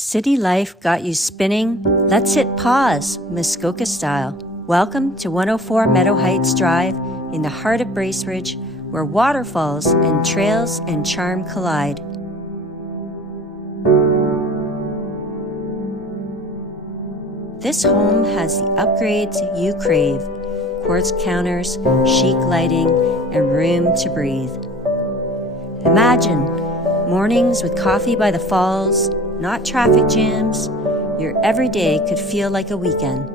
City life got you spinning? Let's hit pause, Muskoka style. Welcome to 104 Meadow Heights Drive in the heart of Bracebridge, where waterfalls and trails and charm collide. This home has the upgrades you crave: quartz counters, chic lighting, and room to breathe. Imagine mornings with coffee by the falls, not traffic jams. Your everyday could feel like a weekend.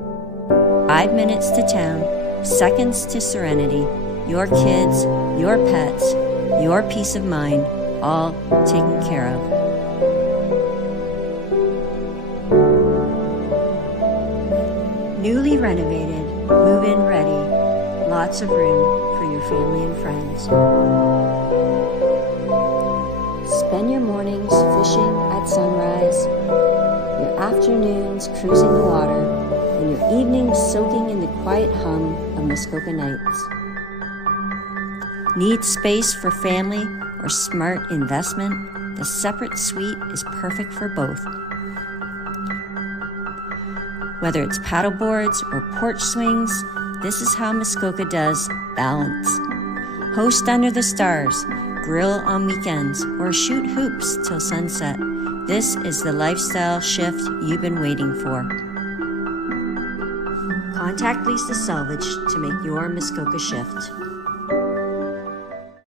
5 minutes to town, seconds to serenity. Your kids, your pets, your peace of mind, all taken care of. Newly renovated, move-in ready, lots of room for your family and friends. Spend your mornings fishing at sunrise, your afternoons cruising the water, and your evenings soaking in the quiet hum of Muskoka nights. Need space for family or smart investment? The separate suite is perfect for both. Whether it's paddle boards or porch swings, this is how Muskoka does balance. Host under the stars, grill on weekends, or shoot hoops till sunset. This is the lifestyle shift you've been waiting for. Contact Lisa Selvage to make your Muskoka shift.